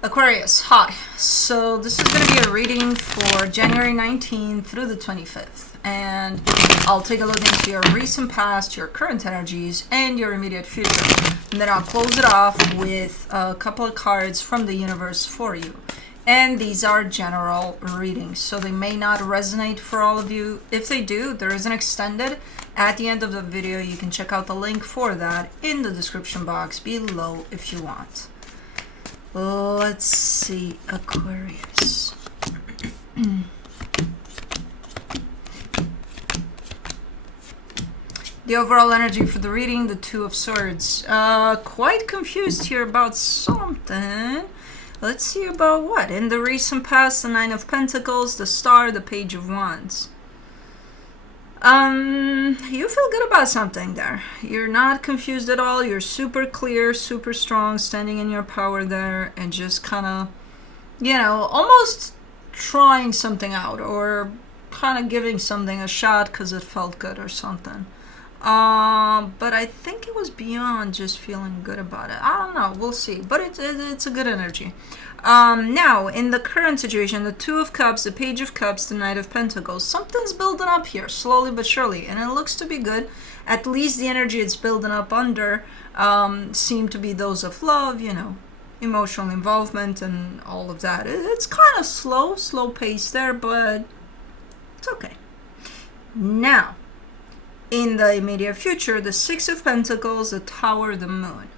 Aquarius, hi. So this is going to be a reading for January 19th through the 25th. And I'll take a look into your recent past, your current energies, and your immediate future. And then I'll close it off with a couple of cards from the universe for you. And these are general readings, so they may not resonate for all of you. If they do, there is an extended at the end of the video. You can check out the link for that in the description box below if you want. Let's see, Aquarius. The overall energy for the reading, the Two of Swords. Quite confused here about something. Let's see about what? In the recent past, the Nine of Pentacles, the Star, the Page of Wands. You feel good about something there. You're not confused at all. You're super clear, super strong, standing in your power there, and just kind of, almost trying something out or kind of giving something a shot because it felt good or something. But I think it was beyond just feeling good about it. I don't know. We'll see. But it's a good energy. Now, in the current situation, the Two of Cups, the Page of Cups, the Knight of Pentacles, something's building up here, slowly but surely, and it looks to be good. At least the energy it's building up under seem to be those of love, emotional involvement and all of that. It's kind of slow pace there, but it's okay. Now, in the immediate future, the Six of Pentacles, the Tower, the Moon.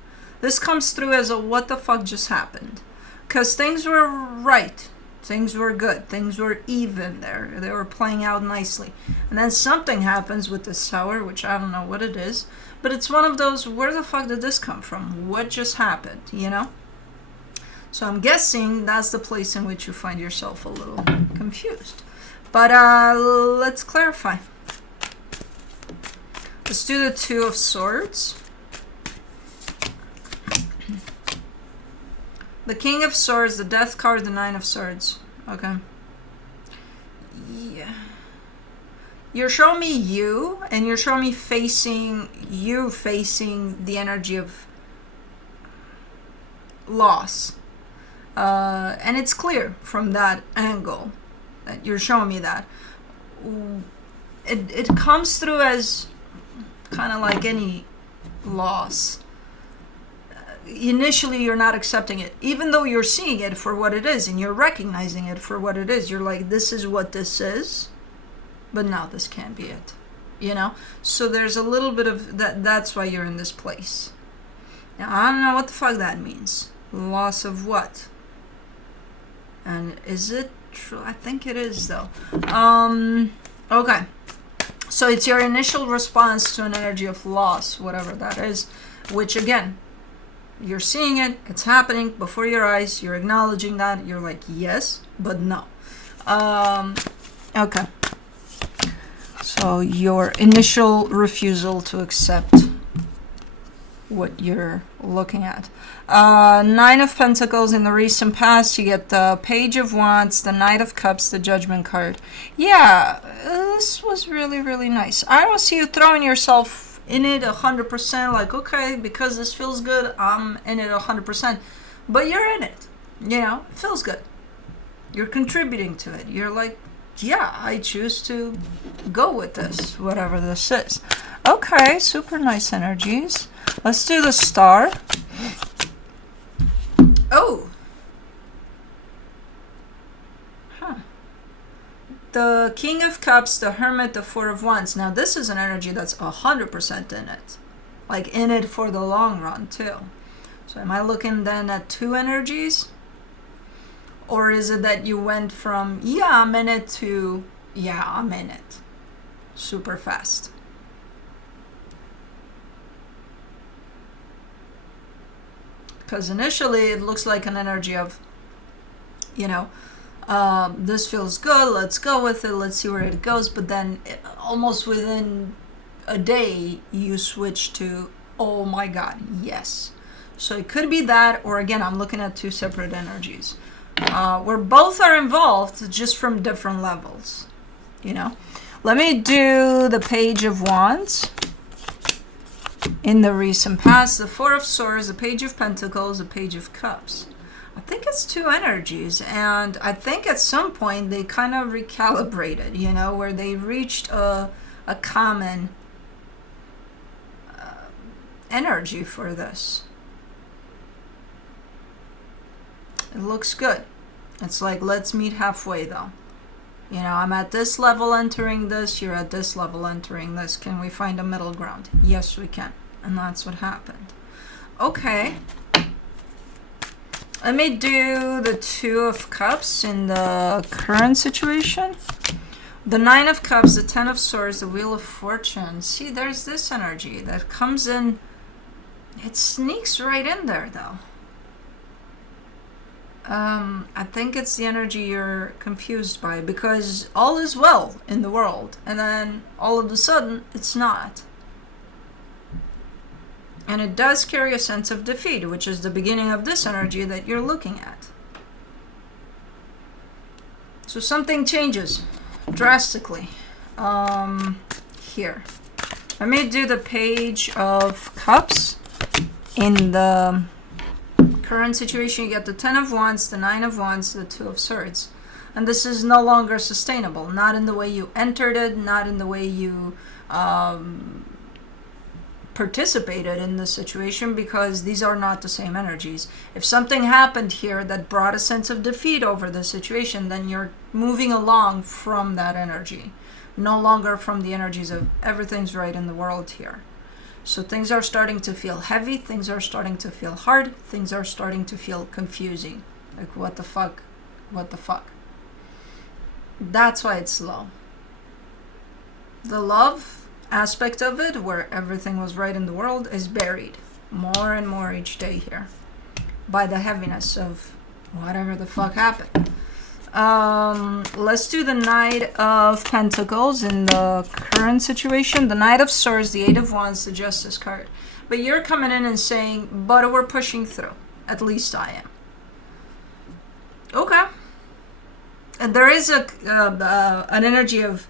This comes through as a what the fuck just happened. Because things were right. Things were good. Things were even there. They were playing out nicely. And then something happens with this tower, which I don't know what it is. But it's one of those, where the fuck did this come from? What just happened, So I'm guessing that's the place in which you find yourself a little confused. But let's clarify. Let's do the Two of Swords. The King of Swords, the Death card, the Nine of Swords. Okay. Yeah. You're showing me you, and you're showing me facing the energy of loss. And it's clear from that angle that you're showing me that. It comes through as kind of like any loss. Initially, you're not accepting it, even though you're seeing it for what it is and you're recognizing it for what it is. You're like, this is what this is, but now this can't be it, So there's a little bit of that. That's why you're in this place. Now, I don't know what the fuck that means. Loss of what? And is it true? I think it is, though. Okay. So it's your initial response to an energy of loss, whatever that is, which again, you're seeing it, it's happening before your eyes, you're acknowledging that, you're like, yes, but no. Okay. So your initial refusal to accept what you're looking at. Nine of Pentacles in the recent past, you get the Page of Wands, the Knight of Cups, the Judgment card. Yeah, this was really, really nice. I don't see you throwing yourself in it 100%, like, okay, because this feels good, I'm in it 100%. But you're in it, it feels good. You're contributing to it. You're like, yeah, I choose to go with this, whatever this is. Okay, super nice energies. Let's do the Star. Oh. The King of Cups, the Hermit, the Four of Wands. Now, this is an energy that's 100% in it. Like, in it for the long run, too. So, am I looking then at two energies? Or is it that you went from, yeah, I'm in it, to, yeah, I'm in it. Super fast. Because initially, it looks like an energy of, this feels good, let's go with it, let's see where it goes. But then almost within a day, you switch to, oh my God, yes. So it could be that, or again, I'm looking at two separate energies. Where both are involved, just from different levels, Let me do the Page of Wands. In the recent past, the Four of Swords, the Page of Pentacles, the Page of Cups. I think it's it's two energies, and I think at some point they kind of recalibrated, you know, where they reached a common energy for this. It looks good. It's like, let's meet halfway though. You know, I'm at this level entering this, you're at this level entering this. Can we find a middle ground? Yes, we can. And that's what happened. Okay. Let me do the Two of Cups in the current situation. The Nine of Cups, the Ten of Swords, the Wheel of Fortune. See, there's this energy that comes in. It sneaks right in there, though. I think it's the energy you're confused by, because all is well in the world, and then all of a sudden, it's not. And it does carry a sense of defeat, which is the beginning of this energy that you're looking at. So something changes drastically here. Let me do the Page of Cups. In the current situation, you get the Ten of Wands, the Nine of Wands, the Two of Swords. And this is no longer sustainable. Not in the way you entered it, not in the way you participated in the situation, because these are not the same energies. If something happened here that brought a sense of defeat over the situation, then you're moving along from that energy. No longer from the energies of everything's right in the world here. So things are starting to feel heavy, things are starting to feel hard, things are starting to feel confusing. Like, what the fuck? What the fuck? That's why it's low. The love aspect of it, where everything was right in the world, is buried more and more each day here by the heaviness of whatever the fuck happened. Let's do the Knight of Pentacles in the current situation. The Knight of Swords, the Eight of Wands, the Justice card. But you're coming in and saying, but we're pushing through. At least I am. Okay. And there is an energy of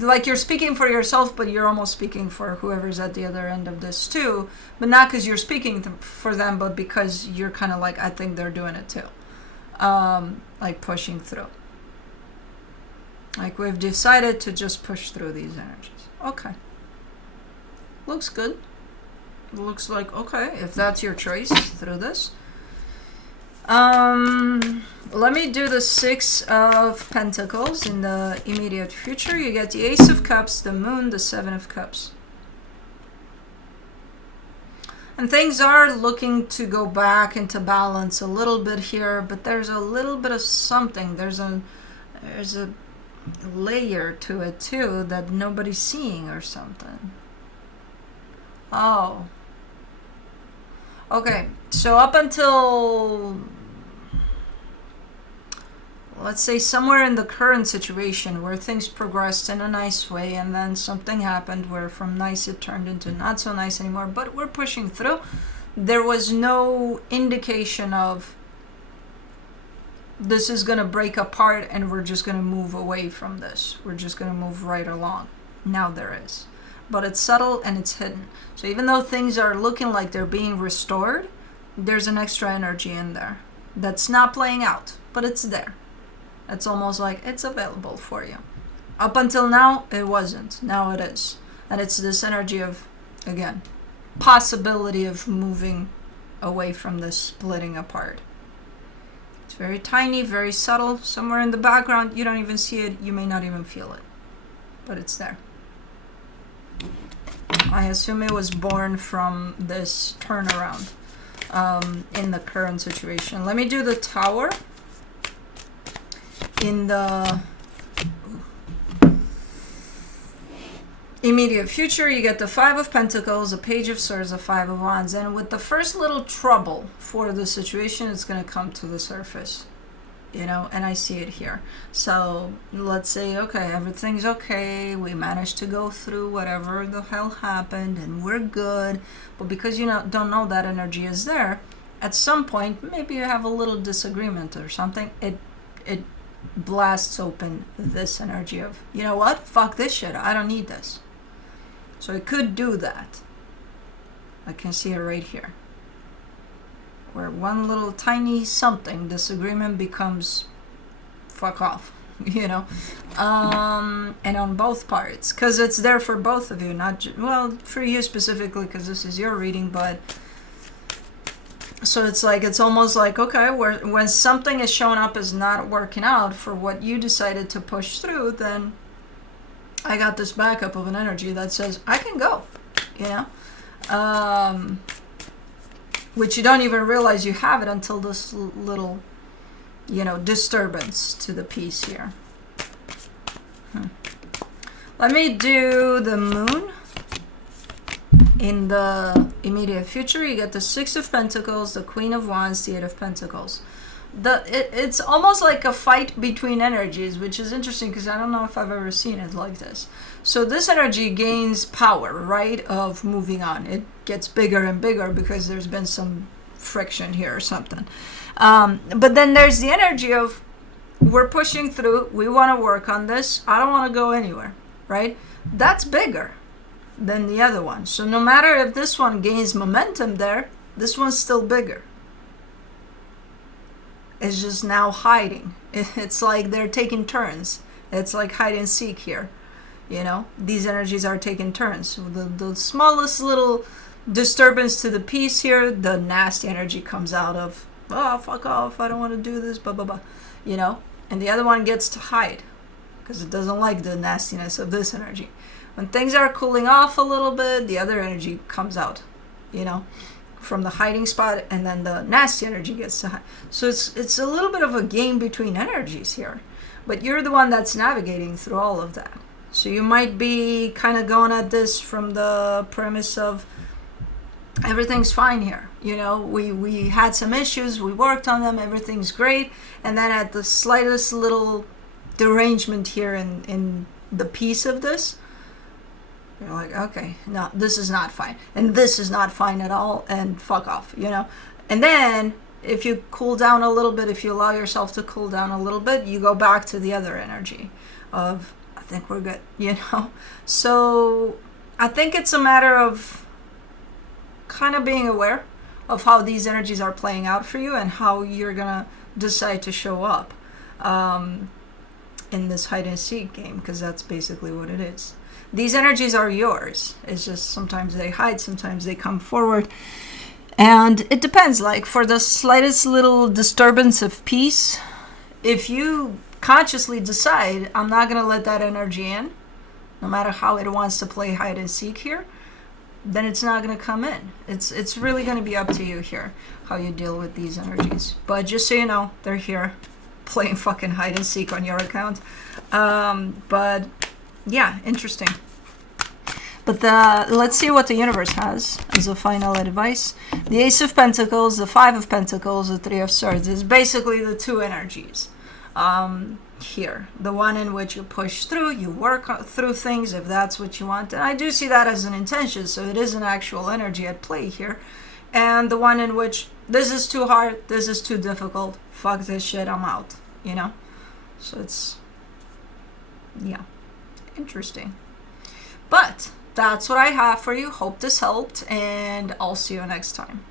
like, you're speaking for yourself, but you're almost speaking for whoever's at the other end of this too. But not because you're speaking for them, but because you're kind of like, I think they're doing it too. Like, pushing through. Like, we've decided to just push through these energies. Okay. Looks good. Looks like, okay, if that's your choice through this. Let me do the Six of Pentacles in the immediate future. You get the Ace of Cups, the Moon, the Seven of Cups. And things are looking to go back into balance a little bit here, but there's a little bit of something. There's a layer to it too that nobody's seeing or something. Oh. Okay, so up until, let's say, somewhere in the current situation where things progressed in a nice way, and then something happened where from nice it turned into not so nice anymore, but we're pushing through. There was no indication of this is going to break apart and we're just going to move away from this. We're just going to move right along. Now there is. But it's subtle and it's hidden. So even though things are looking like they're being restored, there's an extra energy in there that's not playing out, but it's there. It's almost like it's available for you. Up until now, it wasn't. Now it is. And it's this energy of, again, possibility of moving away from this splitting apart. It's very tiny, very subtle. Somewhere in the background, you don't even see it. You may not even feel it. But it's there. I assume it was born from this turnaround in the current situation. Let me do the Tower. In the immediate future, you get the Five of Pentacles, a Page of Swords, a Five of Wands. And with the first little trouble for the situation, it's going to come to the surface. You know, and I see it here. So let's say, okay, everything's okay. We managed to go through whatever the hell happened and we're good. But because you don't know that energy is there, at some point, maybe you have a little disagreement or something. It blasts open this energy of, you know what? Fuck this shit. I don't need this. So it could do that. I can see it right here. Where one little tiny something disagreement becomes fuck off, you know. And on both parts, because it's there for both of you, not well, for you specifically, because this is your reading, but so it's like, it's almost like, okay, when something is showing up as not working out for what you decided to push through, then I got this backup of an energy that says I can go, you know. Which you don't even realize you have it until this little, you know, disturbance to the peace here. Let me do the moon. In the immediate future, you get the Six of Pentacles, the Queen of Wands, the Eight of Pentacles. It's almost like a fight between energies, which is interesting because I don't know if I've ever seen it like this. So this energy gains power, right, of moving on. It gets bigger and bigger because there's been some friction here or something. But then there's the energy of, we're pushing through, we want to work on this, I don't want to go anywhere, right? That's bigger than the other one. So no matter if this one gains momentum there, this one's still bigger. It's just now hiding. It's like they're taking turns. It's like hide and seek here. You know, these energies are taking turns. So the smallest little disturbance to the peace here, the nasty energy comes out of, oh, fuck off, I don't want to do this, blah, blah, blah. You know, and the other one gets to hide because it doesn't like the nastiness of this energy. When things are cooling off a little bit, the other energy comes out, you know, from the hiding spot, and then the nasty energy gets to hide. So it's a little bit of a game between energies here, but you're the one that's navigating through all of that. So you might be kind of going at this from the premise of everything's fine here. You know, we had some issues, we worked on them, everything's great, and then at the slightest little derangement here in the peace of this, you're like, okay, no, this is not fine. And this is not fine at all. And fuck off, you know. And then if you cool down a little bit, if you allow yourself to cool down a little bit, you go back to the other energy of, I think we're good, you know. So I think it's a matter of kind of being aware of how these energies are playing out for you and how you're going to decide to show up in this hide and seek game, because that's basically what it is. These energies are yours. It's just sometimes they hide, sometimes they come forward. And it depends, like for the slightest little disturbance of peace, if you consciously decide, I'm not going to let that energy in, no matter how it wants to play hide and seek here, then it's not going to come in. It's really going to be up to you here, how you deal with these energies. But just so you know, they're here playing fucking hide and seek on your account. But yeah, interesting. But let's see what the universe has as a final advice. The Ace of Pentacles, the Five of Pentacles, the Three of Swords is basically the two energies here. The one in which you push through, you work through things if that's what you want. And I do see that as an intention, so it is an actual energy at play here. And the one in which this is too hard, this is too difficult, fuck this shit, I'm out, you know? So it's, yeah, interesting. But that's what I have for you. Hope this helped, and I'll see you next time.